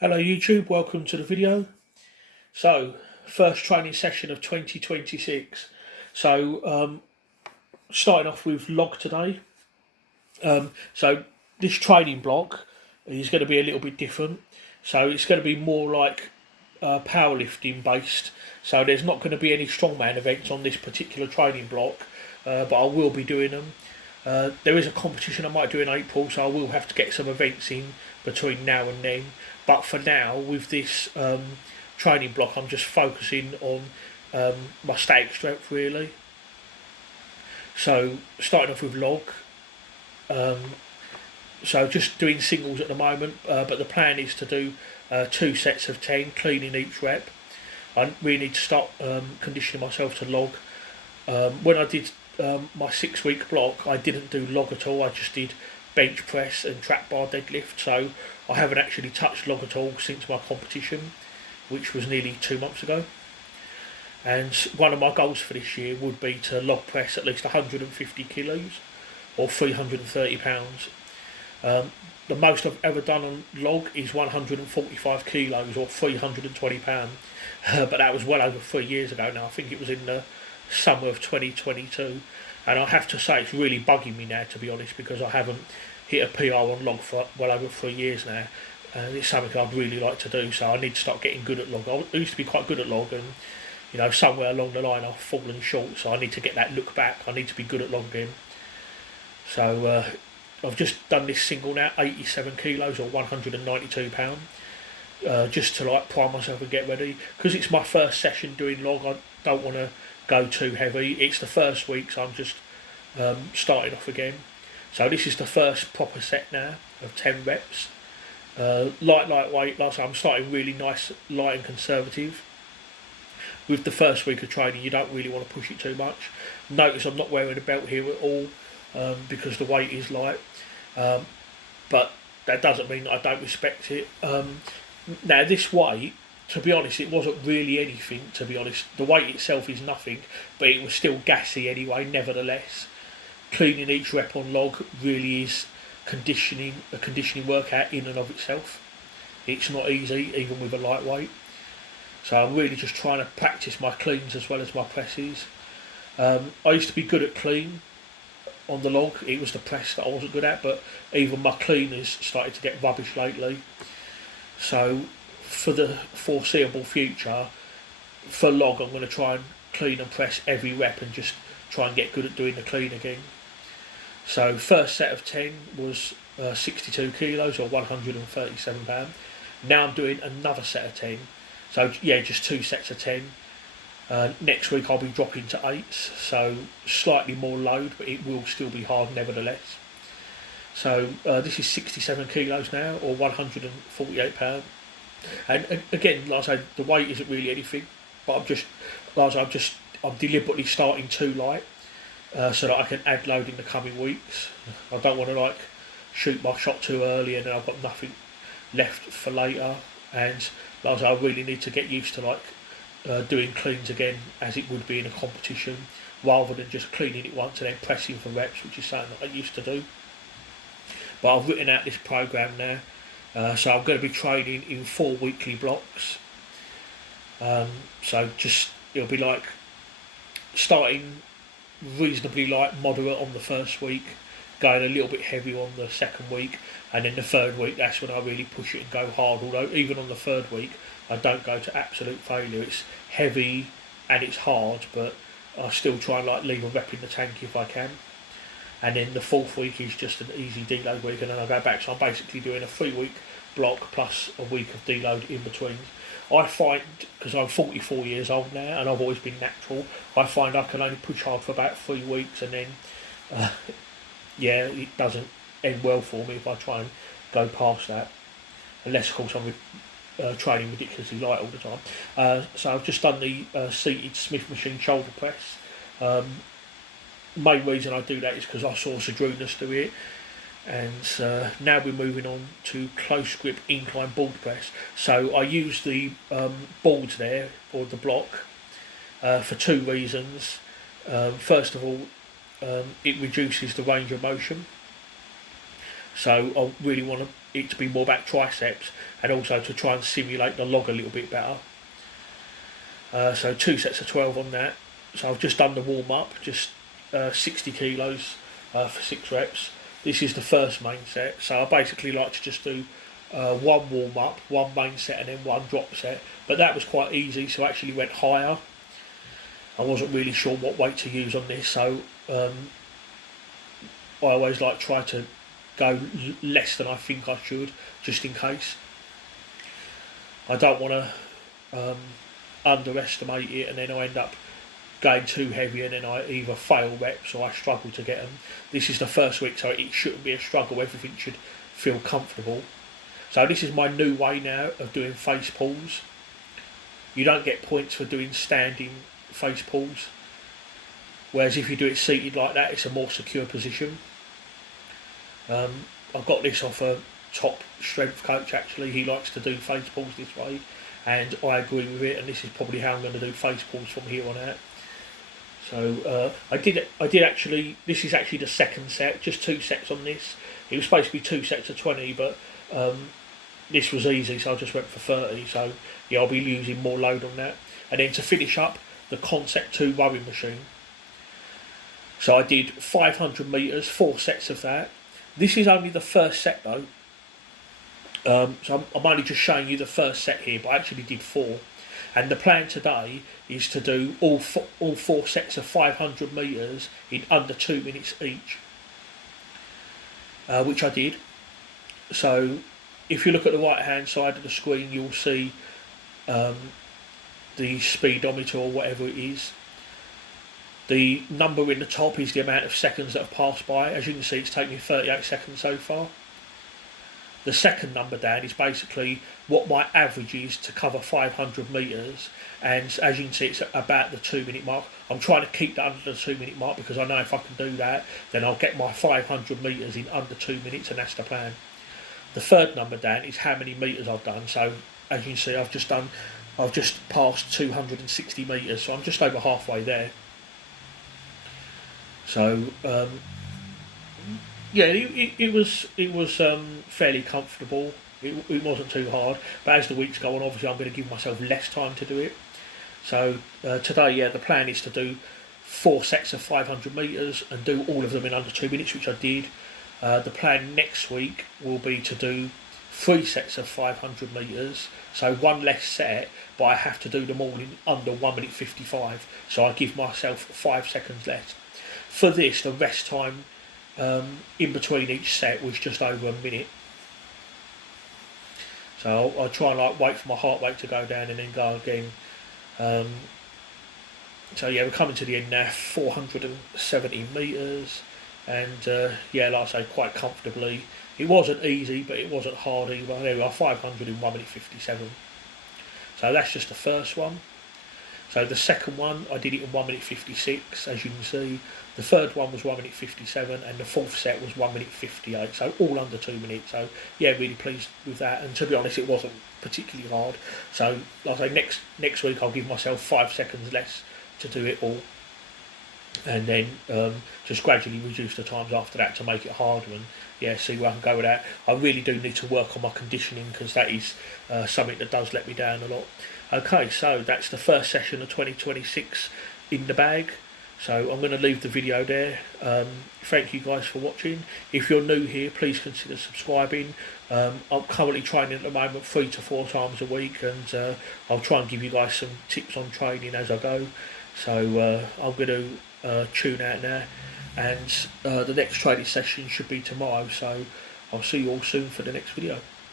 Hello YouTube, welcome to the video. So, first training session of 2026. Starting off with log today. So this training block is going to be a little bit different. So it's going to be more like powerlifting based. So there's not going to be any strongman events on this particular training block, but I will be doing them. There is a competition I might do in April, so I will have to get some events in between now and then. But for now, with this training block, I'm just focusing on my static strength really. So starting off with log. So just doing singles at the moment, but the plan is to do 2 sets of 10, cleaning each rep. I really need to start conditioning myself to log. When I did my 6 week block, I didn't do log at all. I just did bench press and trap bar deadlift. So I haven't actually touched log at all since my competition, which was nearly 2 months ago. And one of my goals for this year would be to log press at least 150 kilos or 330 pounds. The most I've ever done on log is 145 kilos or 320 pounds, but that was well over 3 years ago now. I think it was in the summer of 2022, and I have to say it's really bugging me now, to be honest, because I haven't hit a PR on log for well over 3 years now, and it's something I'd really like to do. So I need to start getting good at log. I used to be quite good at log, and somewhere along the line I've fallen short. So I need to get that look back. I need to be good at log again. So I've just done this single now, 87 kilos or 192 pounds, just to like prime myself and get ready. Because it's my first session doing log, I don't want to go too heavy. It's the first week, so I'm just starting off again. So this is the first proper set now of 10 reps. Lightweight. Like I'm starting really nice, light and conservative. With the first week of training, you don't really want to push it too much. Notice I'm not wearing a belt here at all because the weight is light. But that doesn't mean that I don't respect it. Now this weight, to be honest, it wasn't really anything, to be honest. The weight itself is nothing, but it was still gassy anyway, nevertheless. Cleaning each rep on log really is a conditioning workout in and of itself. It's not easy, even with a lightweight. So I'm really just trying to practice my cleans as well as my presses. I used to be good at clean on the log. It was the press that I wasn't good at, but even my clean has started to get rubbish lately. So for the foreseeable future, for log, I'm going to try and clean and press every rep and just try and get good at doing the clean again. So first set of 10 was 62 kilos or 137 pounds. Now I'm doing another set of 10. So yeah, just 2 sets of 10. Next week I'll be dropping to 8s, so slightly more load, but it will still be hard nevertheless. So this is 67 kilos now, or 148 pounds. And again, like I said, the weight isn't really anything, but I'm deliberately starting too light, so that I can add load in the coming weeks. I don't want to shoot my shot too early and then I've got nothing left for later. And like I said, I really need to get used to doing cleans again as it would be in a competition, rather than just cleaning it once and then pressing for reps, which is something that I used to do. But I've written out this program now, so I'm going to be training in 4 weekly blocks. So it'll be like starting reasonably light, moderate on the first week, going a little bit heavier on the second week, and then the third week, that's when I really push it and go hard. Although even on the third week, I don't go to absolute failure. It's heavy and it's hard, but I still try and leave a rep in the tank if I can. And then the fourth week is just an easy deload week, and then I go back. So I'm basically doing a 3 week block plus a week of deload in between. I find, because I'm 44 years old now and I've always been natural, I find I can only push hard for about 3 weeks, and then it doesn't end well for me if I try and go past that, unless of course I'm training ridiculously light all the time. So I've just done the seated Smith machine shoulder press. Main reason I do that is because I saw Sadrunas do it, and now we're moving on to close grip incline board press. So I use the boards there, or the block, for 2 reasons. First of all, it reduces the range of motion. So I really want it to be more about triceps, and also to try and simulate the log a little bit better. So 2 sets of 12 on that. So I've just done the warm up, just 60 kilos for 6 reps. This is the first main set. So I basically like to just do one warm up, one main set, and then one drop set. But that was quite easy, so I actually went higher. I wasn't really sure what weight to use on this, so I always like try to go less than I think I should, just in case. I don't want to underestimate it, and then I end up going too heavy, and then I either fail reps or I struggle to get them. This is the first week, so it shouldn't be a struggle. Everything should feel comfortable. So this is my new way now of doing face pulls. You don't get points for doing standing face pulls, whereas if you do it seated like that, it's a more secure position. I've got this off a top strength coach actually. He likes to do face pulls this way, and I agree with it, and this is probably how I'm going to do face pulls from here on out. So I did actually, this is actually the second set, just 2 sets on this. It was supposed to be 2 sets of 20, but this was easy, so I just went for 30. So yeah, I'll be using more load on that. And then to finish up, the Concept 2 rowing machine. So I did 500 metres, 4 sets of that. This is only the first set though. So I'm only just showing you the first set here, but I actually did 4. And the plan today is to do all 4 sets of 500 metres in under 2 minutes each, which I did. So if you look at the right hand side of the screen, you'll see the speedometer or whatever it is. The number in the top is the amount of seconds that have passed by. As you can see, it's taken me 38 seconds so far. The second number down is basically what my average is to cover 500 metres, and as you can see, it's about the 2 minute mark. I'm trying to keep that under the 2 minute mark because I know if I can do that, then I'll get my 500 metres in under 2 minutes, and that's the plan. The third number down is how many metres I've done. So as you can see, I've just passed 260 metres, so I'm just over halfway there. So yeah, it was fairly comfortable. It wasn't too hard, but as the weeks go on, obviously I'm going to give myself less time to do it. So today, yeah, the plan is to do 4 sets of 500 metres and do all of them in under 2 minutes, which I did. The plan next week will be to do 3 sets of 500 metres, so 1 less set, but I have to do them all in under 1 minute 55, so I give myself 5 seconds less. For this, the rest time in between each set was just over a minute. So I'll try and wait for my heart rate to go down and then go again. So yeah, we're coming to the end now, 470 metres, and yeah, like I say, quite comfortably. It wasn't easy, but it wasn't hard either. There we are, 500 in 1 minute 57. So that's just the first one. So the second one, I did it in 1 minute 56, as you can see. The third one was 1 minute 57, and the fourth set was 1 minute 58, so all under 2 minutes. So yeah, really pleased with that, and to be honest, it wasn't particularly hard. So like I say, next week I'll give myself 5 seconds less to do it all, and then just gradually reduce the times after that to make it harder, and yeah, see where I can go with that. I really do need to work on my conditioning, because that is something that does let me down a lot. Okay, so that's the first session of 2026 in the bag. So I'm going to leave the video there. Thank you guys for watching. If you're new here, please consider subscribing. I'm currently training at the moment 3 to 4 times a week, and I'll try and give you guys some tips on training as I go. So I'm going to tune out now, and the next training session should be tomorrow. So I'll see you all soon for the next video.